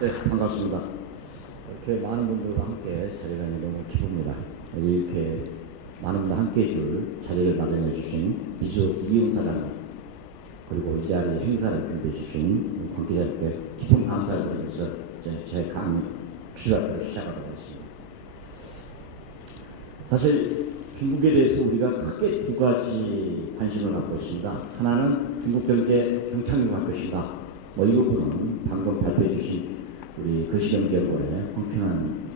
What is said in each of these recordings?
네, 반갑습니다. 이렇게 많은 분들과 함께 자리를 하니 너무 기쁩니다. 이렇게 많은 분들 함께 해줄 자리를 마련해 주신 비즈니스 이훈 사장, 그리고 이 자리 행사를 준비해 주신 관계자님께 깊은 감사를 드리면서 제 강의 취재를 시작하도록 하겠습니다. 사실 중국에 대해서 우리가 크게 두 가지 관심을 갖고 있습니다. 하나는 중국 경제 평창이 갈 것인가, 이 부분은 방금 발표해 주신 우리 거시경제연구원의 황춘환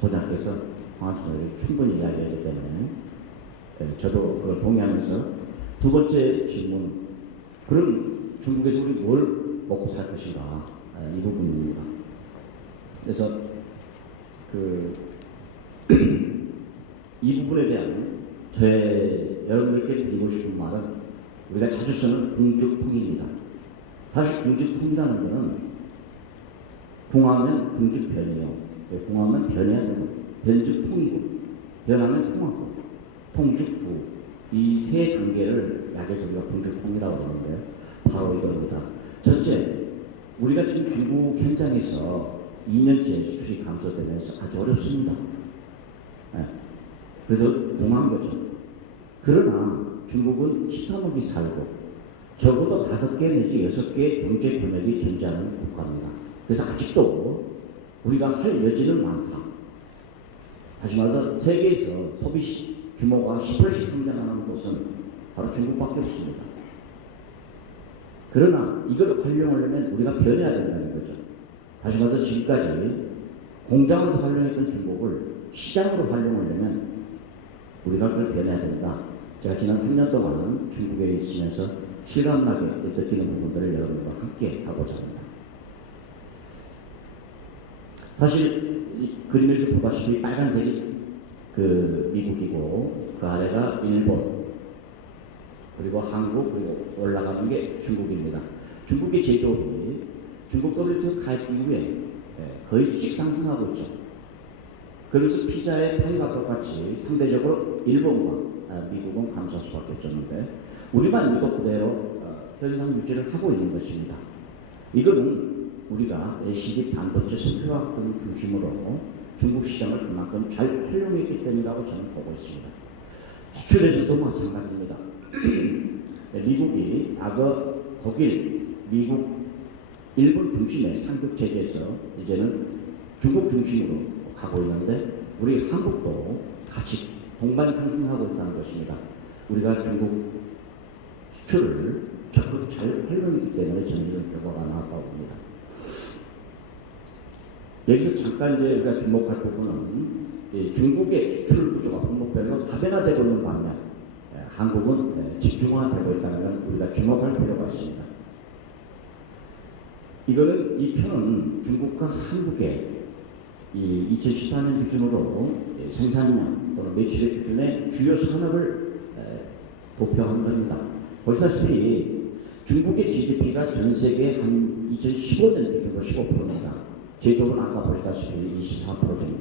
소장께서 방학순을 충분히 이야기하기 때문에 저도 그걸 동의하면서, 두 번째 질문, 그럼 중국에서 우리 뭘 먹고 살 것인가, 이 부분입니다. 그래서 이 부분에 대한 여러분들께 드리고 싶은 말은, 우리가 자주 쓰는 궁죽풍입니다. 사실 궁죽풍이라는 것은 궁하면 궁죽변이요, 궁하면 변해야 되고, 변죽풍이고, 변하면 통하고, 통죽구, 이 세 단계를 약에서 우리가 궁죽풍이라고 하는데 바로 이겁니다. 첫째, 우리가 지금 중국 현장에서 2년째 수출이 감소되면서 아주 어렵습니다. 그래서 궁한 거죠. 그러나 중국은 13억이 살고 적어도 5개 내지 6개의 경제 권역이 존재하는 국가입니다. 그래서 아직도 우리가 할 여지는 많다. 다시 말해서 세계에서 소비 규모가 10%씩 성장하는 곳은 바로 중국밖에 없습니다. 그러나 이걸 활용하려면 우리가 변해야 된다는 거죠. 다시 말해서 지금까지 공장에서 활용했던 중국을 시장으로 활용하려면 우리가 그걸 변해야 된다. 제가 지난 3년 동안 중국에 있으면서 실감나게 느끼는 부분들을 여러분과 함께 하고자 합니다. 사실 이 그림에서 보다시피 빨간색이 미국이고, 그 아래가 일본, 그리고 한국, 그리고 올라가는 게 중국입니다. 중국의 제조업이 중국 WTO 가입 이후에 거의 수직 상승하고 있죠. 그래서 피자의 파이와 똑같이 상대적으로 일본과 미국은 감소할 수밖에 없었는데, 우리만 유독 그대로 현상 유지를 하고 있는 것입니다. 이거는 우리가 LCD 반도체 석유화학 등 중심으로 중국 시장을 그만큼 잘 활용했기 때문이라고 저는 보고 있습니다. 수출에서도 마찬가지입니다. 미국이 악어, 독일, 미국, 일본 중심의 상급 체제에서 이제는 중국 중심으로 가고 있는데, 우리 한국도 같이 동반 상승하고 있다는 것입니다. 우리가 중국 수출을 적극 잘 활용했기 때문에 저는 이런 결과가 나왔다고 봅니다. 여기서 잠깐 우리가 주목할 부분은, 중국의 수출 구조가 분목별로 다변화되고 있는 반면 한국은 집중화되고 있다는 건 우리가 주목할 필요가 있습니다. 이 편은 중국과 한국의 2014년 기준으로 생산량 또는 매출의 기준의 주요 산업을 도표한 겁니다. 보시다시피 중국의 GDP가 전 세계 한 2015년 기준으로 15%입니다. 제조업은 아까 보시다시피 24% 정도,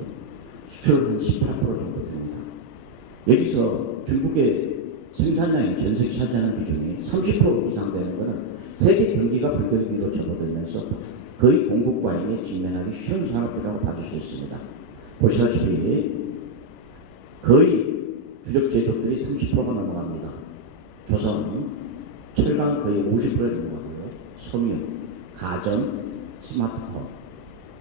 수출은 18% 정도 됩니다. 여기서 중국의 생산량이 전 세계 차지하는 비중이 30% 이상 되는 것은 세계 경기가 불경기로 접어들면서 거의 공급 과잉에 직면하기 쉬운 산업들이라고 봐줄 수 있습니다. 보시다시피 거의 주력 제조업들이 30%가 넘어갑니다. 조선, 철강 거의 50%에 넘어가고요. 섬유, 가전, 스마트폰.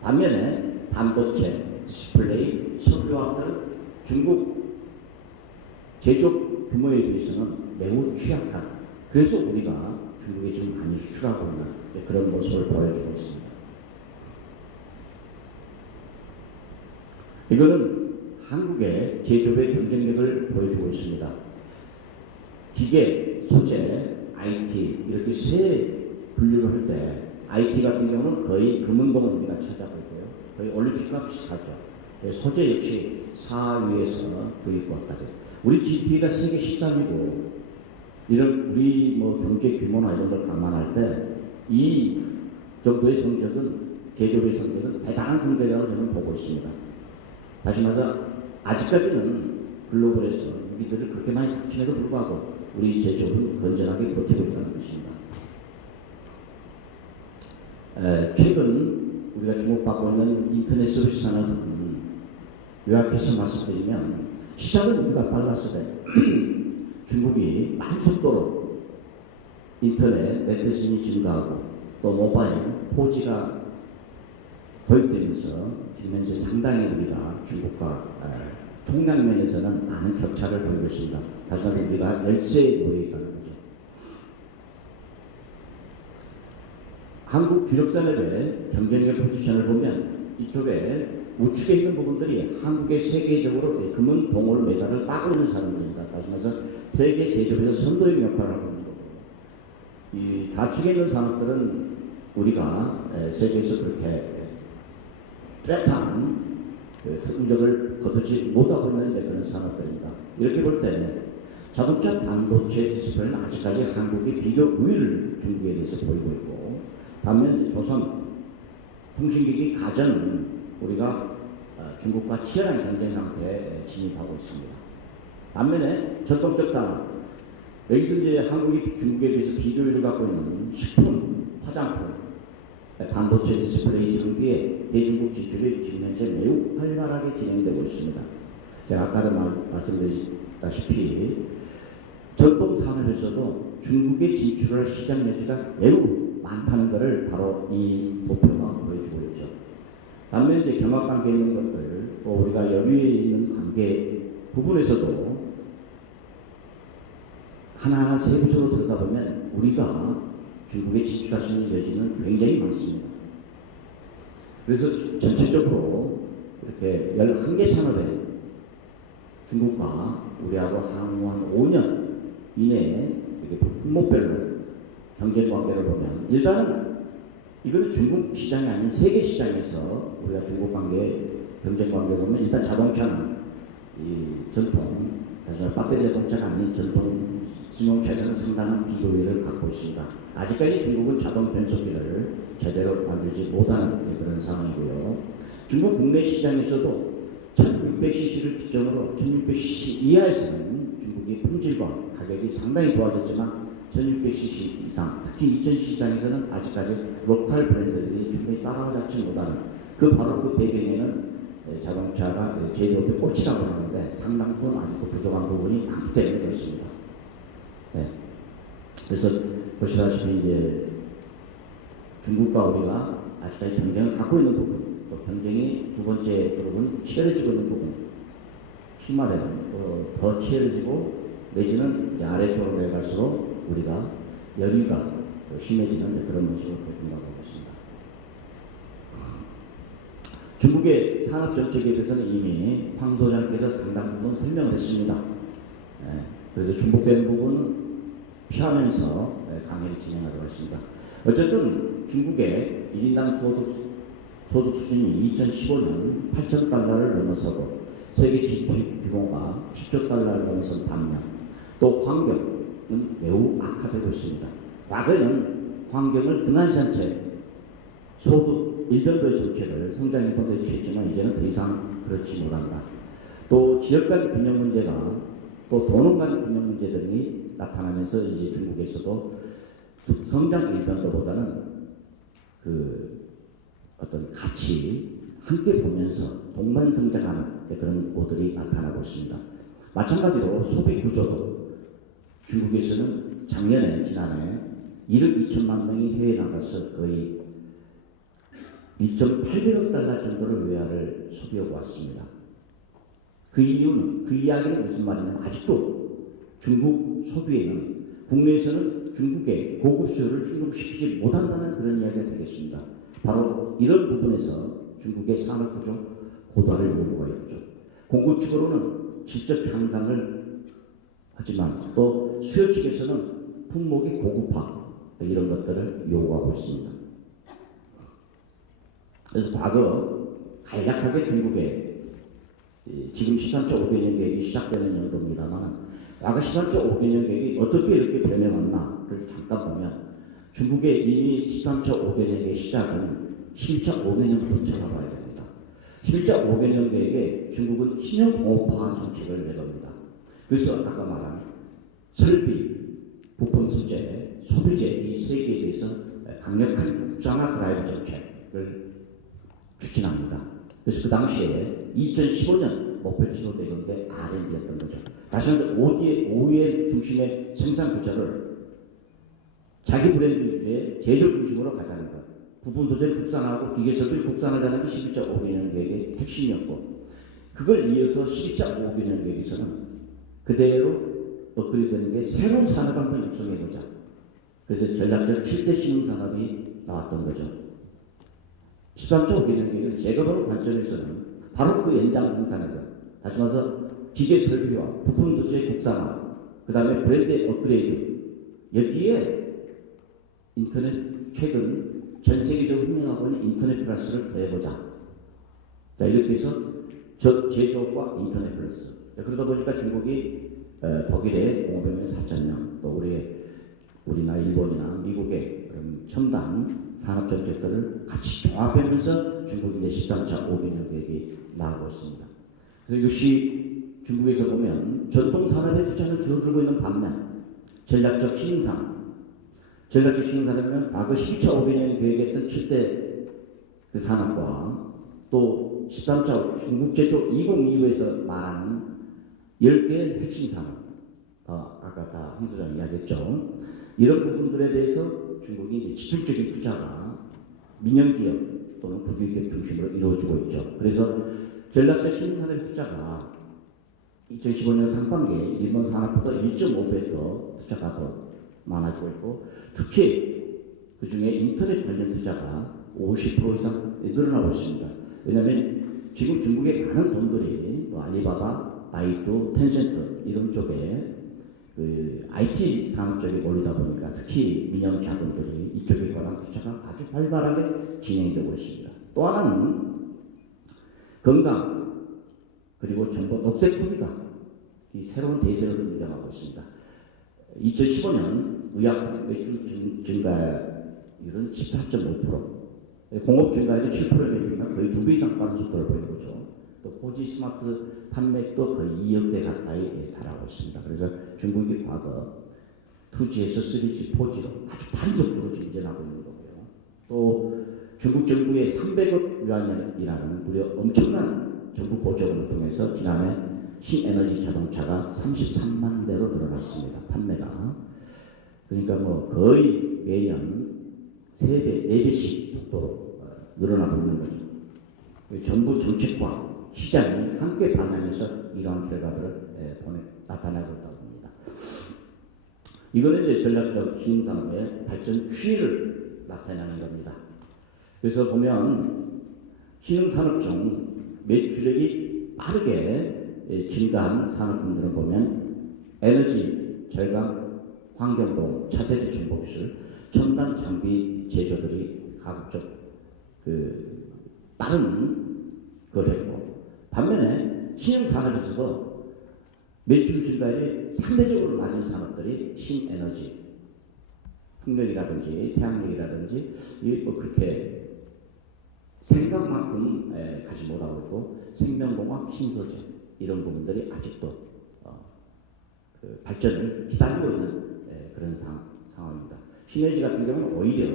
반면에 반도체, 디스플레이, 석유화학들은 중국 제조업 규모에 비해서는 매우 취약한, 그래서 우리가 중국에 지금 많이 수출하고 있는 그런 모습을 보여주고 있습니다. 이거는 한국의 제조업의 경쟁력을 보여주고 있습니다. 기계, 소재, IT 이렇게 세 분류를 할 때 IT 같은 경우는 거의 금운동을 우리가 차지하고 있고요. 거의 올림픽과 비슷하죠. 소재 역시 4위에서 9위권까지. 우리 GDP가 세계 13위고, 이런 우리 경제 규모나 이런 걸 감안할 때 이 정도의 성적은, 제조업의 성적은 대단한 성적이라고 저는 보고 있습니다. 다시 말해서 아직까지는 글로벌에서 우리들을 그렇게 많이 닥침에도 불구하고 우리 제조업은 건전하게 버티고 있다는 것입니다. 최근 우리가 주목받고 있는 인터넷 서비스 산업은 요약해서 말씀드리면 시작은 우리가 빨랐을 때 중국이 만속도로 인터넷 네티즌이 증가하고 또 모바일 4G가 도입되면서 지금 현재 상당히 우리가 중국과 총량면에서는 많은 격차를 보이고 있습니다. 다시 말해서 우리가 열세에 놓여 있다는 거죠. 한국 주력 산업의 경쟁력 포지션을 보면 이쪽에 우측에 있는 부분들이 한국의 세계적으로 금은 동올 메달을 따고 있는 사람들입니다. 다시 말해서 세계 제조업에서 선도적 역할을 하고 있는 거고, 이 좌측에 있는 산업들은 우리가 세계에서 그렇게 뚜렷한 성적을 거두지 못하고 있는 그런 산업들입니다. 이렇게 볼 때 자동차 반도체 디스플레이는 아직까지 한국이 비교 우위를 중국에 대해서 보이고 있고, 반면 조선 통신기기 가전은 우리가 중국과 치열한 경쟁 상태에 진입하고 있습니다. 반면에 전통적 산업, 여기서 이제 한국이 중국에 비해서 비교율을 갖고 있는 식품, 화장품, 반도체 디스플레이 장비의 대중국 진출이 지금 현재 매우 활발하게 진행되고 있습니다. 제가 아까도 말씀드렸다시피 전통 산업에서도 중국의 진출할 시장 여지가 매우 많다는 것을 바로 이 도표가 보여주고 있죠. 반면 이제 경합관계에 있는 것들, 또 우리가 여류에 있는 관계 부분에서도 하나하나 세부적으로 들여다보면 우리가 중국에 진출할 수 있는 여지는 굉장히 많습니다. 그래서 전체적으로 이렇게 11개 산업에 중국과 우리하고 향후 한 5년 이내에 이렇게 품목별로 경쟁 관계를 보면, 일단은 이거는 중국 시장이 아닌 세계 시장에서 우리가 중국 관계 경쟁 관계를 보면, 일단 자동차는 이 전통, 다시 말해 배터리 자동차가 아닌 전통 승용차에서는 상당한 비교율을 갖고 있습니다. 아직까지 중국은 자동 변속기를 제대로 만들지 못하는 그런 상황이고요. 중국 국내 시장에서도 1600cc를 기점으로 1600cc 이하에서는 중국이 품질과 가격이 상당히 좋아졌지만 1600cc 이상, 특히 2000cc 이상에서는 아직까지 로컬 브랜드들이 충분히 따라잡지 못하는, 바로 그 배경에는 자동차가 제조업의 꽃이라고 하는데 상당 부분 아직도 부족한 부분이 많기 때문에 그렇습니다. 그래서 보시다시피 이제 중국과 우리가 아직까지 경쟁을 갖고 있는 부분, 또 경쟁이 두 번째 부분 치열해지고 있는 부분, 심하면 더 치열해지고 내지는 아래쪽으로 내려갈수록 우리가 여유가 더 심해지는 그런 모습을 보여준다고 보겠습니다. 중국의 산업 정책에 대해서는 이미 황 소장께서 상당 부분 설명을 했습니다. 그래서 중복되는 부분은 피하면서 강의를 진행하도록 하겠습니다. 어쨌든 중국의 1인당 소득 수준이 2015년 8,000달러를 넘어서고 세계 GDP 규모가 10조 달러를 넘어선 반면 또 환경은 매우 악화되고 있습니다. 과거에는 환경을 등한시한 채 소득 일변도의 정책을 성장 인권에 취했지만 이제는 더 이상 그렇지 못한다. 또 지역 간 균형 문제가, 또 도농 간 균형 문제들이 나타나면서 이제 중국에서도 성장 일변도보다는 어떤 같이 함께 보면서 동반 성장하는 그런 모델이 나타나고 있습니다. 마찬가지로 소비 구조도 중국에서는 지난해 1억 2천만 명이 해외에 나가서 거의 2,800억 달러 정도를 외화를 소비하고 왔습니다. 그 이야기는 무슨 말이냐면 아직도 중국 소비에는 국내에서는 중국의 고급 수요를 충족시키지 못한다는 그런 이야기가 되겠습니다. 바로 이런 부분에서 중국의 산업구조 고도화를 요구가 있죠. 공급 측으로는 질적 향상을 하지만 또 수요 측에서는 품목의 고급화 이런 것들을 요구하고 있습니다. 그래서 과거 간략하게 중국의 지금 13조 5개년 계획이 시작되는 연도입니다만, 과거 13조 5개년 계획이 어떻게 이렇게 변해왔나를 잠깐 보면 중국의 이미 13조 5개년 계획 시작은 11조 5개년부터 찾아봐야 됩니다. 11조 5개년 계획에 중국은 신형공업화 정책을 내겁니다. 그래서 아까 말한 설비, 부품 수재, 소비재 이 세 개에 대해서 강력한 국산화 드라이브 정책을 추진합니다. 그래서 그 당시에 2015년 목표치로 되는 게 R&D였던 거죠. 다시 한번 OEM 중심의 생산 구조를 자기 브랜드 위주의 제조 중심으로 가자는 것. 부품 소재를 국산화하고 기계 설비를 국산화하자는 게 11.5개년 계획의 핵심이었고, 그걸 이어서 12.5개년 계획에서는 그대로 업그레이드되는 게 새로운 산업 방편 육성해보자. 그래서 전략적 7대 신흥산업이 나왔던 거죠. 13.5개년 계획을 제가 보는 관점에서는 바로 그 연장 생산에서 다시 말해서 기계 설비와 부품 소재 국산화, 그 다음에 브랜드 업그레이드, 여기에 인터넷 최근 전 세계적으로 흥행하고 있는 인터넷 플러스를 더해보자. 자, 이렇게 해서 제조업과 인터넷 플러스. 그러다 보니까 중국이 독일의 공업연맹 4,000명, 또 우리나라 일본이나 미국의 그런 첨단 산업 정책들을 같이 종합하면서 중국이 이제 13차 5개년 계획이 나오고 있습니다. 그래서 이것이 중국에서 보면 전통 산업에 투자는 줄어들고 있는 반면 전략적 신흥산업은 과거 12차 5개년 계획했던 7대 그 산업과 또 13차 중국 제조 2025에서 말하는 10개의 핵심 산업, 아까 다 황 소장이 이야기했죠. 이런 부분들에 대해서 중국이 이제 집중적인 투자가 민영기업 또는 국유기업 중심으로 이루어지고 있죠. 그래서 전략적 신흥산업의 투자가 2015년 상반기에 일본 산업보다 1.5배 더 투자가 더 많아지고 있고, 특히 그 중에 인터넷 관련 투자가 50% 이상 늘어나고 있습니다. 왜냐하면 지금 중국의 많은 돈들이 뭐 알리바바, 바이두, 텐센트 이런 쪽에 그 IT 산업 쪽에 몰리다 보니까 특히 민영 자금들이 이쪽에 관한 투자가 아주 활발하게 진행되고 있습니다. 또 하나는 건강 그리고 정보 녹색 소비가 이 새로운 대세를 등장하고 있습니다. 2015년 의약 매출 증가율은 14.5%, 공업 증가율이 7%에 비하면 거의 2배 이상 빠른 속도를 보이는 거죠. 또 4G 스마트 판매도 거의 2억대 가까이 달하고 있습니다. 그래서 중국이 과거 2G에서 3G, 4G로 아주 빠른 속도로 진전하고 있는 거고요. 또 중국 정부의 300억 유안이라는 무려 엄청난 정부 보조금을 통해서 지난해 신에너지 자동차가 33만 대로 늘어났습니다. 판매가. 그러니까 뭐 거의 매년 3배, 4배씩 속도로 늘어나고 있는 거죠. 정부 정책과 시장이 함께 반영해서 이러한 결과들을 나타내고 있다고 합니다. 이거는 이제 전략적 신흥산업의 발전 추이를 나타내는 겁니다. 그래서 보면 신흥산업 중 매출액이 빠르게 증가한 산업군들을 보면 에너지, 절감, 환경보호, 차세대 정보기술, 첨단 장비 제조들이 가급적 빠른 거래고, 반면에 신흥산업에서도 매출 증가율이 상대적으로 낮은 산업들이 신에너지, 풍력이라든지 태양력이라든지 뭐 그렇게 생각만큼 가지 못하고 있고, 생명공학, 신소재 이런 부분들이 아직도 그 발전을 기다리고 있는 그런 상황입니다. 신에너지 같은 경우는 오히려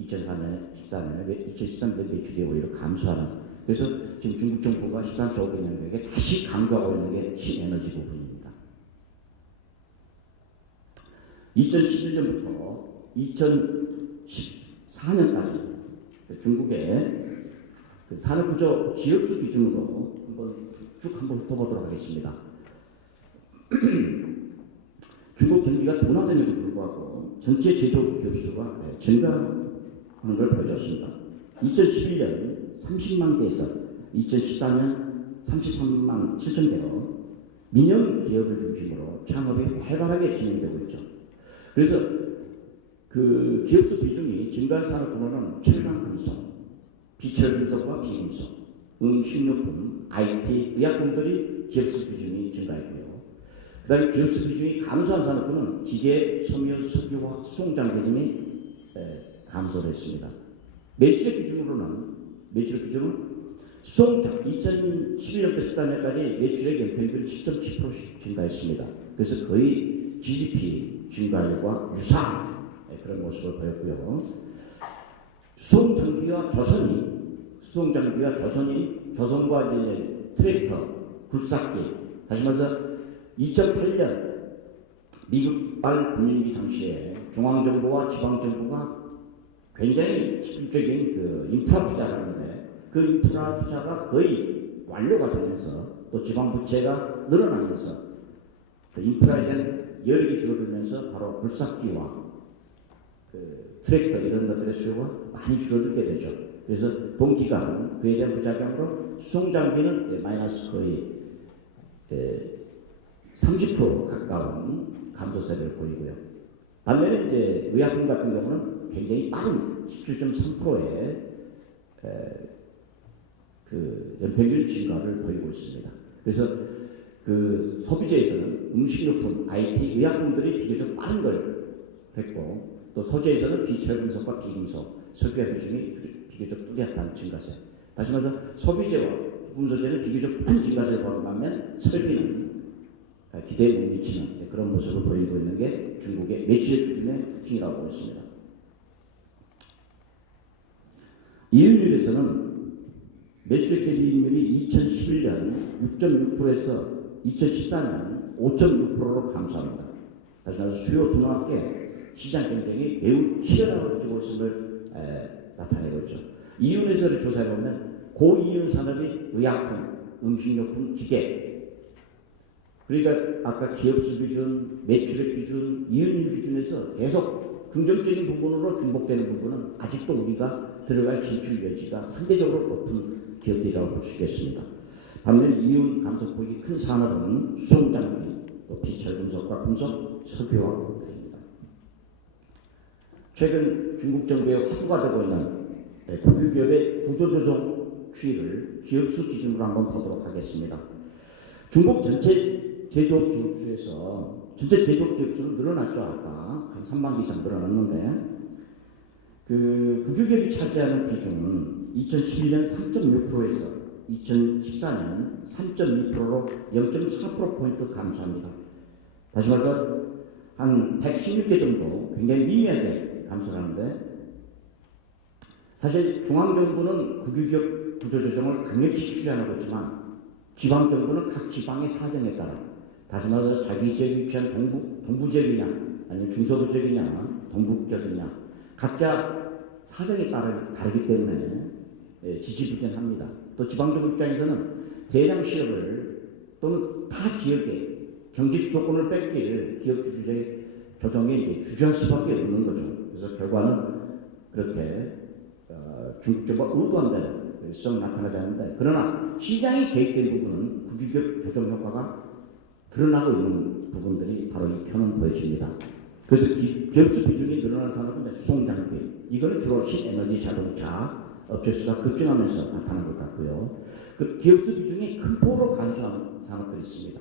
2014년에 2013년 매출이 오히려 감소하는, 그래서 지금 중국 정부가 13조 500년 계획에 다시 강조하고 있는 게 신에너지 부분입니다. 2011년부터 2014년까지 중국의 그 산업구조 기업수 기준으로 한번 훑어보도록 하겠습니다. 중국 경기가 둔화됨에도 불구하고 전체 제조 기업수가 증가하는 걸 보여줬습니다. 2011년 30만 개에서 2014년 33만 7천 개로 민영 기업을 중심으로 창업이 활발하게 진행되고 있죠. 그래서 그 기업수 비중이 증가한 산업군으로는 철강 금속, 비철 금속과 비금속, 식료품, IT, 의약품들이 기업수 비중이 증가했고요. 그 다음에 기업수 비중이 감소한 산업군은 기계, 섬유, 석유화, 수송장비 등이 감소를 했습니다. 매출액 기준으로는 수송장 2011년부터 13년까지 매출액 연평균 7.7%씩 증가했습니다. 그래서 거의 GDP 증가율과 유사한 그런 모습을 보였고요. 수송장비와 조선이 수송 장비와 조선과 이제 트랙터, 굴삭기, 다시 말해서 2008년 미국발 금융위기 당시에 중앙정부와 지방정부가 굉장히 집중적인 그 인프라 투자를 하는데 그 인프라 투자가 거의 완료가 되면서 또 지방 부채가 늘어나면서 그 인프라에 대한 여력이 줄어들면서 바로 굴삭기와 그 트랙터 이런 것들의 수요가 많이 줄어들게 되죠. 그래서 동기간 그에 대한 부작용으로 수송 장비는 마이너스 거의 30% 가까운 감소세를 보이고요. 반면에 이제 의약품 같은 경우는 굉장히 빠른 17.3%의 그 연평균 증가를 보이고 있습니다. 그래서 그 소비재에서는 음식료품, IT, 의약품들이 비교적 빠른 걸 했고 또 소재에서는 비철금속과 비금속, 석유의 비중이 비교적 뚜렷한 증가세. 다시 말해서 소비재와 부품 소재는 비교적 큰 증가세를 보이면 설비는 기대에 못 미치는 그런 모습을 보이고 있는 게 중국의 매출 기준의 특징이라고 보였습니다. 이윤율에서는 매출 대비 이윤율이 2011년 6.6%에서 2014년 5.6%로 감소합니다. 다시 말해서 수요 둔화와 함께 시장 경쟁이 매우 치열해지고 있음을 나타내고 있죠. 이윤에서를 조사해보면 고이윤 산업이 의약품, 음식료품, 기계 그러니까 아까 기업수 기준, 매출액 기준, 이윤율 기준에서 계속 긍정적인 부분으로 중복되는 부분은 아직도 우리가 들어갈 진출 여지가 상대적으로 높은 기업들이라고 볼 수 있겠습니다. 반면 이윤 감소폭이 큰 산업은 수송장비, 또 비철금속과 금속, 석유와 등입니다. 최근 중국 정부의 화두가 되고 있는 국유기업의 구조조정 추이를 기업수 기준으로 한번 보도록 하겠습니다. 중국 전체 제조업 기업수에서 전체 제조업 기업수는 늘어났죠. 아까 한 3만 개 이상 늘어났는데 그 국유기업이 차지하는 비중은 2011년 3.6%에서 2014년 3.2%로 0.4%포인트 감소합니다. 다시 말해서 한 116개 정도 굉장히 미미하게 감소하는데 사실 중앙정부는 국유기업 구조조정을 강력히 추진하고 있지만 지방정부는 각 지방의 사정에 따라 다시 말해서 자기 지역에 위치한 동부지역이냐 아니면 중서부지역이냐 동북지역이냐 각자 사정에 따라 다르기 때문에 지지부진합니다. 또 지방정부 입장에서는 대량 시업을 또는 타 지역에 경제 주도권을 뺏길 기업 주주의 조정에 이제 주저할 수밖에 없는 거죠. 그래서 결과는 그렇게 중국 정부가 의도한 대로 썩 나타나지 않는데 그러나 시장이 개입된 부분은 국유기업 조정 효과가 드러나고 있는 부분들이 바로 이 표는 보여집니다. 그래서 기업수 비중이 늘어나는 산업은 수송장비, 이거는 주로 신에너지 자동차 업체수가 급증하면서 나타난 것 같고요. 그 기업수 비중이 큰 폭으로 감소하는 산업들이 있습니다.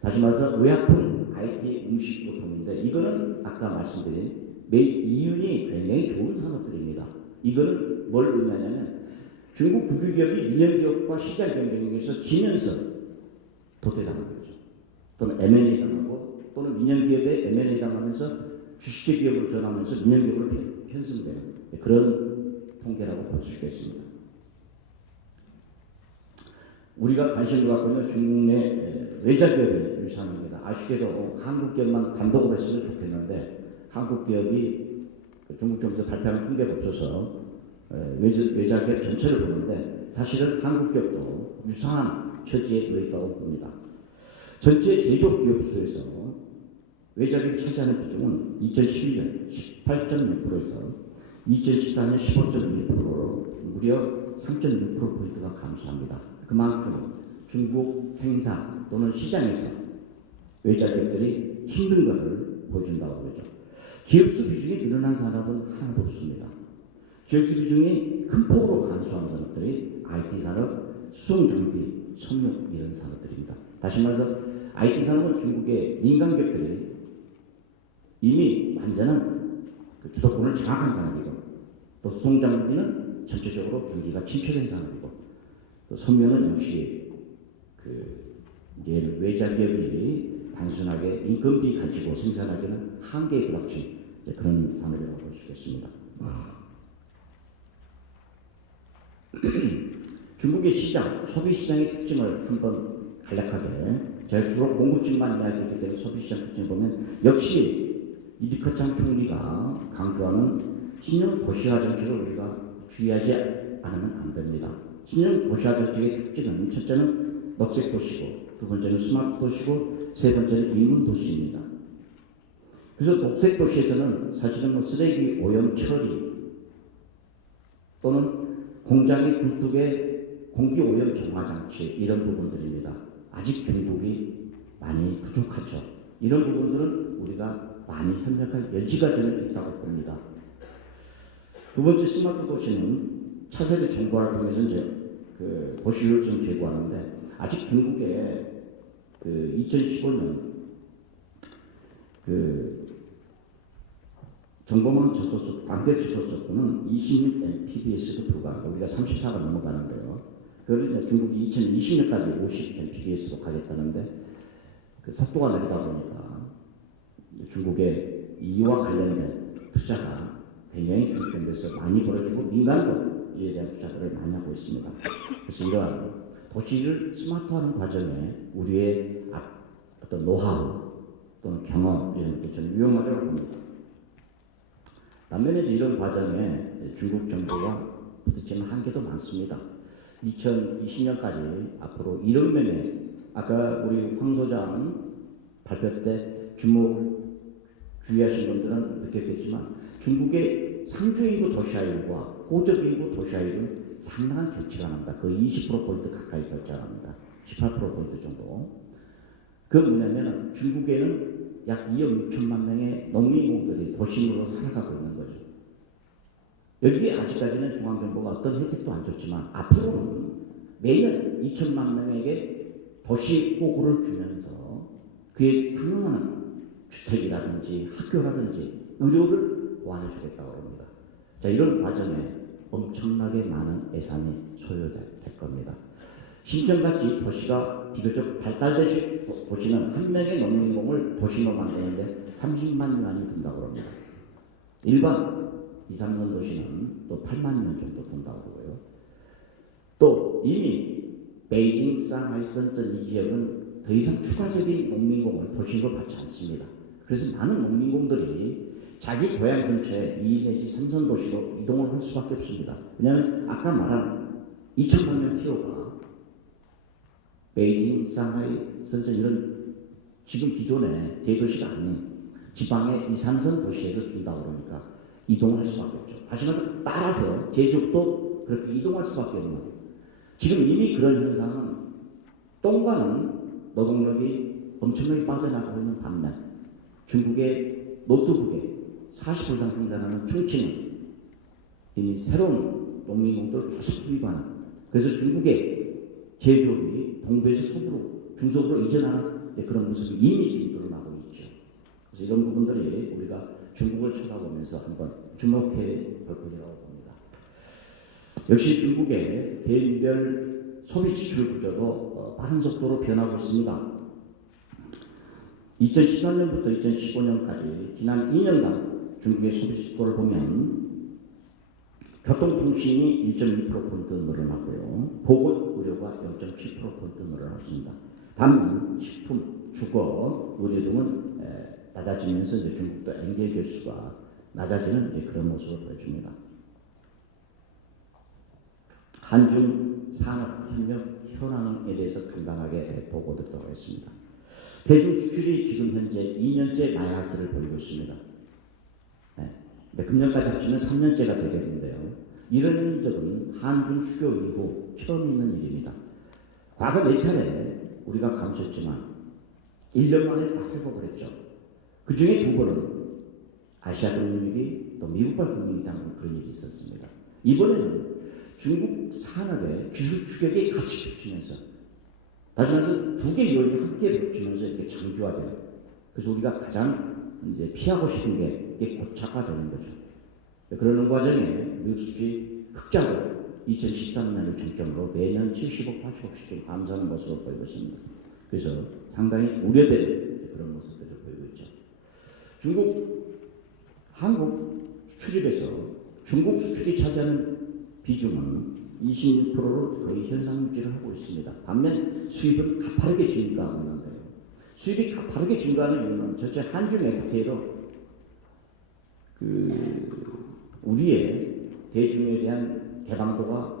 다시 말해서 의약품, IT, 음식료품인데 이거는 아까 말씀드린 이윤이 굉장히 좋은 산업들입니다. 이거는 뭘 의미하냐면 중국 국유기업이 민영기업과 시장 경쟁에서 지면서 도태당한 거죠. 또는 M&A 당하고 또는 민영기업에 M&A 당하면서 주식제 기업으로 전환하면서 민영기업으로 편승되는 그런 통계라고 볼 수 있겠습니다. 우리가 관심을 갖고 있는 중국 내 외자기업의 유산입니다. 아쉽게도 한국기업만 단독으로 했으면 좋겠는데 한국기업이 중국 정부에서 발표하는 통계가 없어서 외자기업 전체를 보는데 사실은 한국기업도 유사한 처지에 놓여 있다고 봅니다. 전체 제조업 기업 수에서 외자기업이 차지하는 비중은 2011년 18.6%에서 2014년 15.1%로 무려 3.6%포인트가 감소합니다. 그만큼 중국 생산 또는 시장에서 외자기업들이 힘든 것을 보여준다고 그러죠. 기업수 비중이 늘어난 산업은 하나도 없습니다. 기업수 비중이 큰 폭으로 감소한 산업들이 IT 산업, 수송장비, 섬유 이런 산업들입니다. 다시 말해서 IT 산업은 중국의 민간 기업들이 이미 완전한 그 주도권을 장악한 산업이고 또 수송장비는 전체적으로 경기가 침체된 산업이고 또 섬유는 역시 이제 외자기업이 단순하게 인건비 가지고 생산하기는 한계에 부닥친 그런 산업이라고 볼 수 있겠습니다. 중국의 시장, 소비 시장의 특징을 한번 간략하게 제가 주로 공급증만 이야기했기 때문에 소비 시장 특징을 보면 역시 이리커창 총리가 강조하는 신형 도시화 정책을 우리가 주의하지 않으면 안 됩니다. 신형 도시화 정책의 특징은 첫째는 녹색 도시고 두 번째는 스마트 도시고 세 번째는 인문 도시입니다. 그래서 녹색 도시에서는 사실은 뭐 쓰레기 오염 처리 또는 공장의 굴뚝의 공기 오염 정화 장치 이런 부분들입니다. 아직 중국이 많이 부족하죠. 이런 부분들은 우리가 많이 협력할 여지가 저는 있다고 봅니다. 두 번째 스마트 도시는 차세대 정보화를 통해서 이제 그 도시를 좀 제고하는데 아직 중국에 그 2015년 그 정보망 접속수, 광대 접속수는 26 Mbps도 불과합니다. 우리가 34가 넘어가는데요. 그걸 이제 중국이 2020년까지 50 Mbps로 가겠다는데 그 속도가 느리다 보니까 중국의 이와 관련된 투자가 굉장히 중점돼서 많이 벌어지고 민간도 이에 대한 투자들을 많이 하고 있습니다. 그래서 이러한 도시를 스마트화하는 과정에 우리의 어떤 노하우 또는 경험 이런 것도 저는 유용하다고 봅니다. 반면에 이런 과정에 중국 정부가 부딪히는 한계도 많습니다. 2020년까지 앞으로 1억 명의 아까 우리 황 소장 발표 때 주의하신 분들은 느꼈겠지만 중국의 상주인구 도시화율과 호적인구 도시화율은 상당한 격차가 납니다. 거의 20%포인트 가까이 격차가 납니다. 18%포인트 정도. 그 뭐냐면 중국에는 약 2억 6천만 명의 농민공들이 도심으로 살아가고 있는 거죠. 여기에 아직까지는 중앙정부가 어떤 혜택도 안 줬지만 앞으로는 매년 2천만 명에게 도시 호구를 주면서 그에 상응하는 주택이라든지 학교라든지 의료를 보완해 주겠다고 합니다. 자, 이런 과정에 엄청나게 많은 예산이 소요될 겁니다. 신천같이 도시가 비교적 발달된 도시는 한 명의 농민공을 도시로 만드는데 30만 년이 든다고 합니다. 일반 2, 3선 도시는 또 8만 년 정도 든다고 하고요. 또 이미 베이징, 상하이,深圳 이 지역은 더 이상 추가적인 농민공을 도시로 받지 않습니다. 그래서 많은 농민공들이 자기 고향 근처에 2 내지 3선 도시로 이동을 할 수밖에 없습니다. 왜냐하면 아까 말한 2천만 명 필요가 베이징, 상하이, 深圳 이런 지금 기존의 대도시가 아닌 지방의 2, 3선 도시에서 준다고 그러니까 이동할 수밖에 없죠. 다시 말해서 따라서 제조업도 그렇게 이동할 수밖에 없는 거예요. 지금 이미 그런 현상은 똥과는 노동력이 엄청나게 빠져나가고 있는 반면 중국의 노트북에 40% 이상 생산하는 충칭은 이미 새로운 농민공들을 계속 투입하는 그래서 중국의 제조업이 동부에서 서부로 중소부로 이전하는 그런 모습이 이미 지금 드러나고 있죠. 그래서 이런 부분들이 우리가 중국을 쳐다보면서 한번 주목해 볼 분이라고 봅니다. 역시 중국의 개인별 소비 지출 구조도 빠른 속도로 변하고 있습니다. 2014년부터 2015년까지 지난 2년간 중국의 소비 속도를 보면 교통통신이 1.2%포인트 늘어났고요. 보건의료가 0.7%포인트 늘어났습니다. 반면 식품, 주거, 의료 등은 낮아지면서 이제 중국도 엔겔 개수가 낮아지는 이제 그런 모습을 보여줍니다. 한중 산업협력 현황에 대해서 간단하게 보고 듣도록 하겠습니다. 대중 수출이 지금 현재 2년째 마이너스를 보이고 있습니다. 금년까지 합치면 3년째가 되겠는데요. 이런 적은 한중 수교 이후 처음 있는 일입니다. 과거 4차례 우리가 감소했지만 1년 만에 다 회복을 했죠. 그 중에 2번은 아시아 금융위기 또 미국발 금융위기 당시 그런 일이 있었습니다. 이번에는 중국 산업의 기술 추격이 같이 겹치면서 다시 말해서 2개 요인이 함께 겹치면서 이렇게 장기화돼요. 그래서 우리가 가장 이제 피하고 싶은 게 이게 고착화되는 거죠. 그러는 과정에 미국 수출이 흑자로 2013년을 정점으로 매년 70억, 80억씩 감소하는 모습을 보이고 있습니다. 그래서 상당히 우려되는 그런 모습들을 보이고 있죠. 한국 수출입에서 중국 수출이 차지하는 비중은 26%로 거의 현상 유지를 하고 있습니다. 반면 수입은 가파르게 증가하고 있는데요. 수입이 가파르게 증가하는 이유는 전체 한중 FTA로 우리의 대중에 대한 개방도가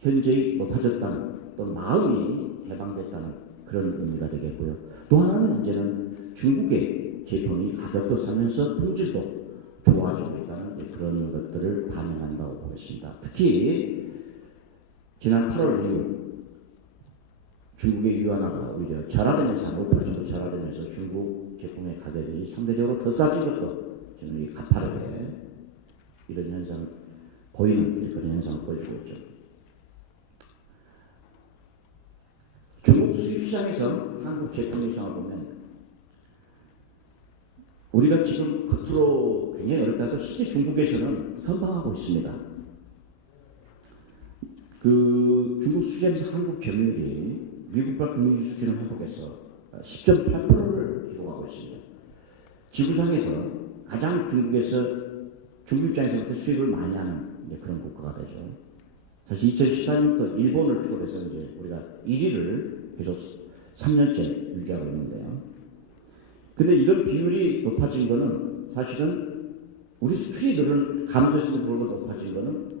현저히 높아졌다는 또 마음이 개방됐다는 그런 의미가 되겠고요. 또 하나는 이제는 중국의 제품이 가격도 사면서 품질도 좋아지고 있다는 그런 것들을 반영한다고 보겠습니다. 특히 지난 8월 이후 중국의 유한화가 오히려 절하되면서 5% 정도 절하되면서 중국 제품의 가격이 상대적으로 더 싸진 것도 저는 이 가파르게 이런 현상을 보이는 그런 현상을 보여주고 있죠. 중국 수입 시장에서 한국 제품 유상을 보면 우리가 지금 겉으로 굉장히 어렵다고 실제 중국에서는 선방하고 있습니다. 중국 수입에서 한국 점유율이 미국과 금융 수준을 회복해서 10.8%를 기록하고 있습니다. 지구상에서 가장 중국 입장에서부터 수입을 많이 하는 그런 국가가 되죠. 사실 2014년부터 일본을 초월해서 이제 우리가 1위를 계속 3년째 유지하고 있는데요. 근데 이런 비율이 높아진 거는 사실은 우리 수출이 감소했음에도 불구하고 높아진 거는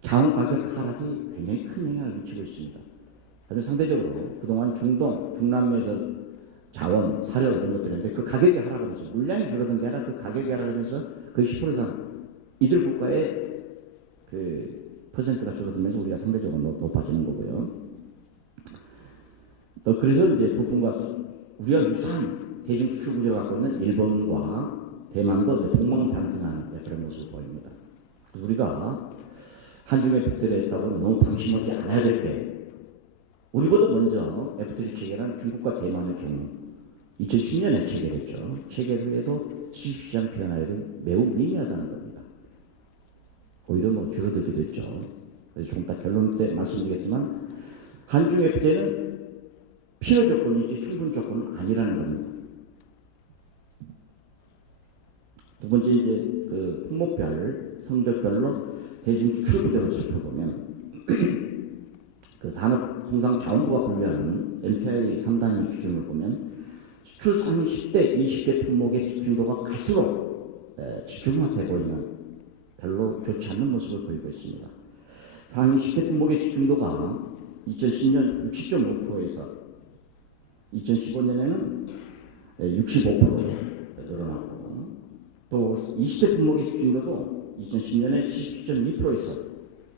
자원 가격 하락이 굉장히 큰 영향을 미치고 있습니다. 그래서 상대적으로 그동안 중동, 중남미에서 자원, 사료 이런 것들인데 그 가격이 하락하면서 물량이 줄어든 게 아니라 그 가격이 하락하면서 거의 10% 이상 이들 국가의 퍼센트가 줄어들면서 우리가 상대적으로 높아지는 거고요. 또 그래서 이제 부품과 우리가 유사한 대중 수출 구조를 갖고 있는 일본과 대만도 동방상승하는 그런 모습을 보입니다. 그래서 우리가 한중의 FTA를 했다고 너무 방심하지 않아야 될 게 우리보다 먼저 FTA 체결한 중국과 대만의 경우 2010년에 체결했죠. 체결을 해도 수입시장 변화율은 매우 미미하다는 겁니다. 오히려 줄어들기도 했죠. 그래서 좀 이따 결론 때 말씀드리겠지만 한중 FTA는 필요 조건이지 충분 조건은 아니라는 겁니다. 두 번째 이제 품목별, 성적별로 대중 수출 구조를 살펴보면 산업통상자원부가 분류하는 MPI 3단위 기준을 보면 수출 상위 10대, 20대 품목의 집중도가 갈수록 집중화되고 있는 별로 좋지 않는 모습을 보이고 있습니다. 상위 10대 품목의 집중도가 2010년 60.5%에서 2015년에는 65% 늘어나고 또 20대 품목의 집중도도 2010년에 77.2%에서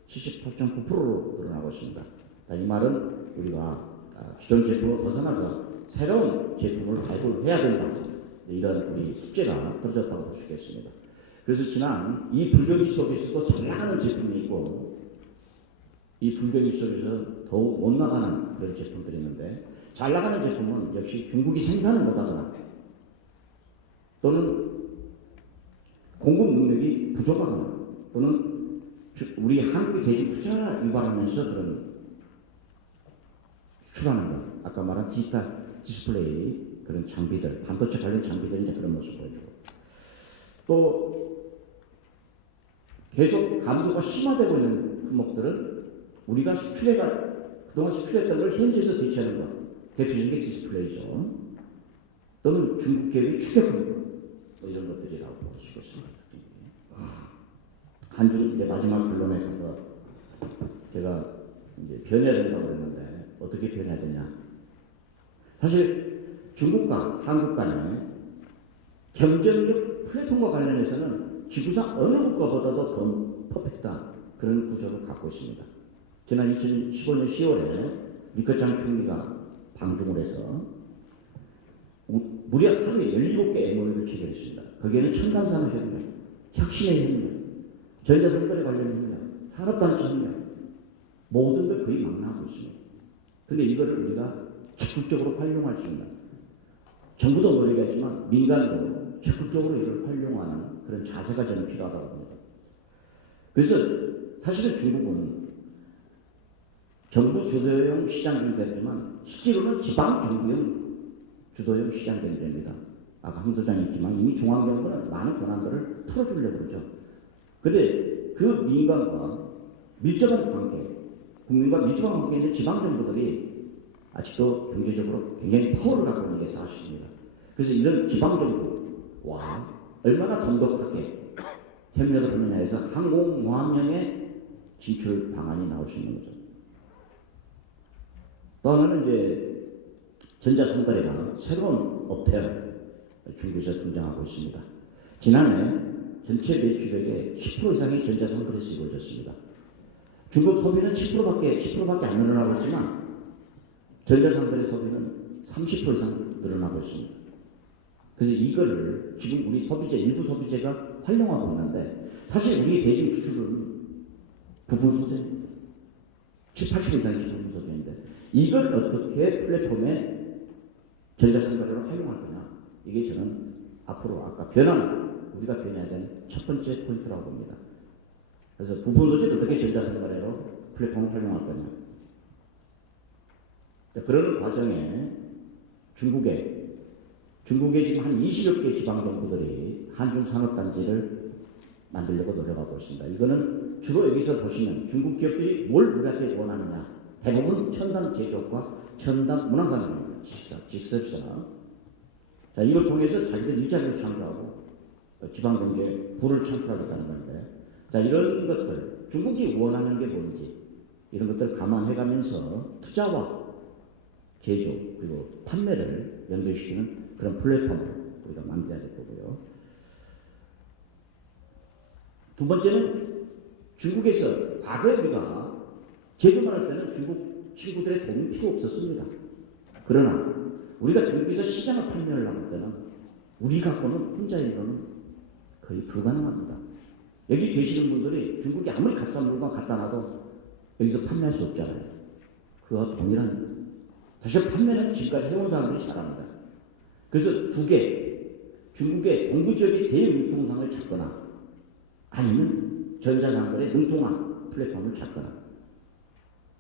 78.9%로 늘어나고 있습니다. 이 말은 우리가 기존 제품을 벗어나서 새로운 제품을 발굴해야 된다. 이런 우리 숙제가 떨어졌다고 볼 수 있겠습니다. 그래서 지난 이 불경기 속에서도 잘 나가는 제품이 있고 이 불경기 속에서 더욱 못 나가는 그런 제품들이 있는데 잘 나가는 제품은 역시 중국이 생산을 못하거나 또는 공급 능력이 부족하거나 또는 우리 한국의 대중 투자를 유발하면서 그런 수출하는 것, 아까 말한 디지털 디스플레이 그런 장비들, 반도체 관련 장비들 이제 그런 모습을 보여주고 또 계속 감소가 심화되고 있는 품목들은 우리가 그동안 수출했던 걸 현지에서 대체하는 것, 대표적인 게 디스플레이죠. 또는 중국 기업이 추격하는 이런 것들이라고 볼 수 있겠습니다. 한중 이제 마지막 결론에 가서 제가 이제 변해야 된다고 그랬는데 어떻게 변해야 되냐? 사실 중국과 한국 간의 경쟁력 플랫폼과 관련해서는 지구상 어느 국가보다도 더 퍼펙트한 그런 구조를 갖고 있습니다. 지난 2015년 10월에 리커창 총리가 방중을 해서 무려 하루에 17개 MOU를 체결했습니다. 거기에는 첨단산업협력, 혁신의 협력, 전자상거래 관련 협력, 산업단체 협력 모든 걸 거의 망라하고 있습니다. 그런데 이거를 우리가 적극적으로 활용할 수 있는 정부도 노력하지만 민간도 적극적으로 이걸 활용하는 그런 자세가 저는 필요하다고 봅니다. 그래서 사실은 중국은 정부 주도형 시장 경제지만 실제로는 지방 정부형 주도형 시장 경제입니다. 아까 황 소장이 했지만 이미 중앙정부는 많은 권한들을 풀어주려고 그러죠. 그런데 그 민간과 밀접한 관계, 국민과 밀접한 관계에 있는 지방정부들이 아직도 경제적으로 굉장히 파워를 갖고 있는 게 사실입니다. 그래서 이런 지방정부와 얼마나 돈독하게 협력을 하느냐 해서 항공모함령의 진출 방안이 나올 수 있는 거죠. 또 하나는 이제 전자상거래가 새로운 업태로 중국에서 등장하고 있습니다. 지난해 전체 매출액의 10% 이상의 전자상거래에서 이루어졌습니다. 중국 소비는 10%밖에 안 늘어나고 있지만 전자상거래 소비는 30% 이상 늘어나고 있습니다. 그래서 이거를 지금 우리 소비재, 일부 소비재가 활용하고 있는데 사실 우리 대중 수출은 부분 소재입니다. 70, 80% 이상이 부분 소재인데 이걸 어떻게 플랫폼에 전자상거래로 활용할 거냐. 이게 저는 앞으로 아까 우리가 변해야 되는 첫 번째 포인트라고 봅니다. 그래서 부분 소재를 어떻게 전자상거래로 플랫폼을 활용할 거냐. 그러는 과정에 중국에 지금 한 20여 개 지방정부들이 한중산업단지를 만들려고 노력하고 있습니다. 이거는 주로 여기서 보시면 중국 기업들이 뭘 우리한테 원하느냐. 대부분 첨단 제조업과 첨단 문화산업입니다. 직설사. 자, 이걸 통해서 자기들 일자리를 창조하고 지방경제에 부를 창출하겠다는 건데, 자, 이런 것들, 중국이 원하는 게 뭔지, 이런 것들을 감안해가면서 투자와 제조, 그리고 판매를 연결시키는 그런 플랫폼을 우리가 만들어야 될 거고요. 두 번째는 중국에서 과거에 우리가 제조만 할 때는 중국 친구들의 도움이 필요 없었습니다. 그러나 우리가 중국에서 시장을 판매를 나갈 때는 우리 갖고는 혼자의 일로는 거의 불가능합니다. 여기 계시는 분들이 중국이 아무리 값싼 물건 갖다 놔도 여기서 판매할 수 없잖아요. 그와 동일한 사실 판매는 지금까지 해온 사람들이 잘합니다. 그래서 두 개, 중국의 동부 지역의 대형 유통상을 찾거나 아니면 전자상거래 능통한 플랫폼을 찾거나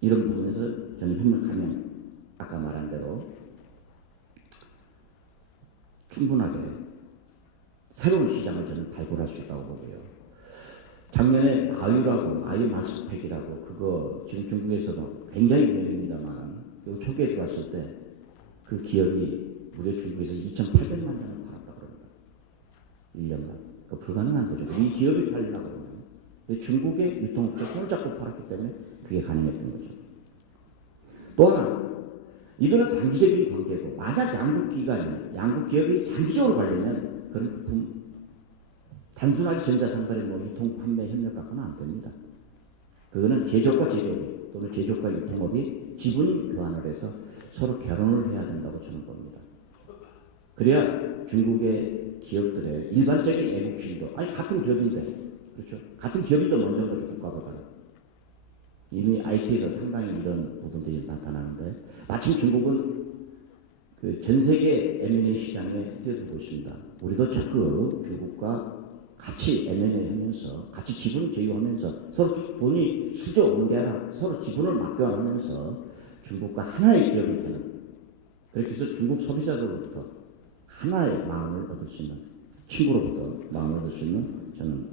이런 부분에서 저는 협력하면 아까 말한 대로 충분하게 새로운 시장을 저는 발굴할 수 있다고 보고요. 작년에 아유 마스크팩이라고 그거 지금 중국에서도 굉장히 유명합니다만 그 초기에 들어왔을 때 그 기업이 무려 중국에서 2,800만 장을 팔았다 그럽니다. 1년간. 그 불가능한 거죠. 이 기업이 팔리려고 그러면 중국의 유통업체 손을 잡고 팔았기 때문에 그게 가능했던 거죠. 또 하나, 이거는 단기적인 관계고 만약 양국 기업이 장기적으로 가려면 그런 부품 단순하게 전자상거래 유통 판매 협력 갖고는 안 됩니다. 그거는 제조업과 제조업 또는 제조업과 유통업이 지분 교환을 해서 서로 결혼을 해야 된다고 저는 봅니다. 그래야 중국의 기업들의 일반적인 애국심도 같은 기업인데 그렇죠? 같은 기업인데 먼저 거죠 국가보다. 이미 IT에서 상당히 이런 부분들이 나타나는데 마침 중국은 그 전 세계 M&A 시장에 뛰어들고 있습니다. 우리도 적극 중국과 같이 M&A 하면서 같이 지분을 제휴하면서 서로 돈이 수저 오는 게 아니라 서로 지분을 맞교환하면서 중국과 하나의 기업이 되는 그렇게 해서 중국 소비자들로부터 하나의 마음을 얻을 수 있는 친구로부터 마음을 얻을 수 있는 저는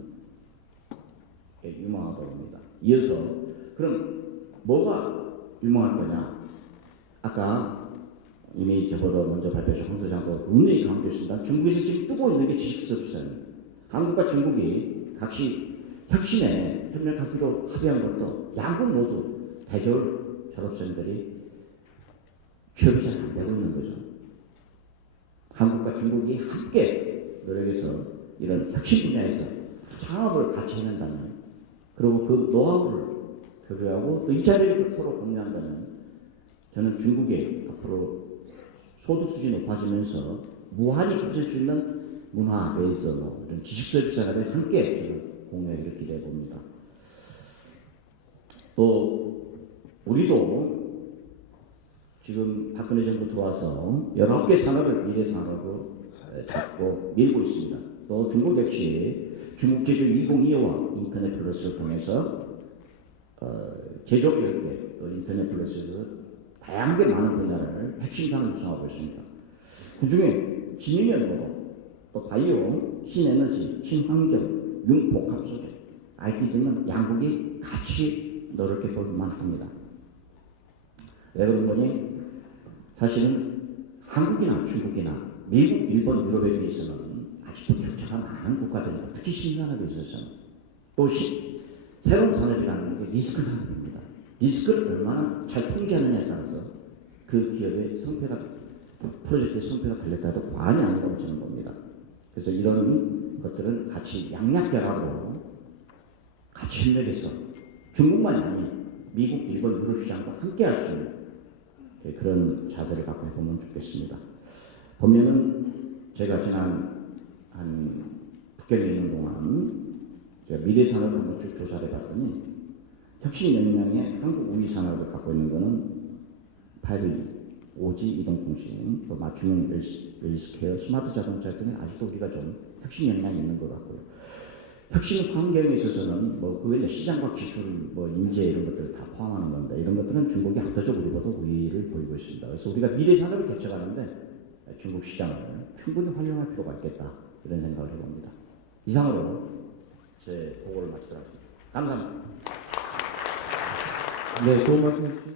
유망하다고 봅니다. 이어서 그럼 뭐가 유망할 거냐? 아까 이미 저보다 먼저 발표하신 홍 소장도 분명히 강조했습니다. 중국에서 지금 뜨고 있는 게 지식서비스입니다. 한국과 중국이 각시 혁신에 협력하기로 합의한 것도 양국 모두 대졸 졸업생들이 취업이 잘 안 되고 있는 거죠. 한국과 중국이 함께 노력해서 이런 혁신 분야에서 창업을 같이 해낸다면 그리고 그 노하우를 교류하고 또 일자리를 서로 공유한다면 저는 중국의 앞으로 소득 수준이 높아지면서 무한히 커질 수 있는 문화, 레이저, 이런 지식 서비스를 함께 저는 공유하기를 기대해 봅니다. 또 우리도 지금 박근혜 정부 들어와서 19개 산업을 미래 산업으로 잡고 밀고 있습니다. 또 중국 역시 중국 제조 2025와 인터넷 플러스를 통해서 제조업 10개, 또 인터넷 플러스에서 다양하게 많은 분야를 핵심상을 구성하고 있습니다. 그 중에 진흥연료, 또 바이오, 신에너지, 친환경, 융복합소재, IT 등은 양국이 같이 노력해 볼 만합니다. 왜 그런 거니? 사실은 한국이나 중국이나 미국, 일본, 유럽에 비해서는 아직도 격차가 많은 국가들입니다. 특히 신산업에 있어서는. 또 새로운 산업이라는 게 리스크 산업입니다. 리스크를 얼마나 잘 통제하느냐에 따라서 그 기업의 성패가, 프로젝트의 성패가 달렸다도 과언이 아니라고 저는 봅니다. 그래서 이런 것들은 같이 양약결합으로 같이 협력해서 중국만이 아닌 미국, 일본, 유럽 시장과 함께 할 수 있는 그런 자세를 갖고 해보면 좋겠습니다. 보면은 제가 지난 북경에 있는 동안 제가 미래 산업을 한번 쭉 조사를 해봤더니 혁신 역량의 한국 우위 산업을 갖고 있는 거는 8위, 오지, 이동통신, 또 맞춤형 웰스케어, 스마트 자동차 등은 아직도 우리가 좀 혁신 역량이 있는 것 같고요. 혁신 환경에 있어서는 뭐 그 외에 시장과 기술, 뭐 인재 이런 것들을 다 포함하는 건데 이런 것들은 중국이 압도적 우리보다 우위를 보이고 있습니다. 그래서 우리가 미래 산업을 개척하는데 중국 시장을 충분히 활용할 필요가 있겠다 이런 생각을 해봅니다. 이상으로 제 보고를 마치도록 하겠습니다. 감사합니다. 네, 좋은 말씀 해주신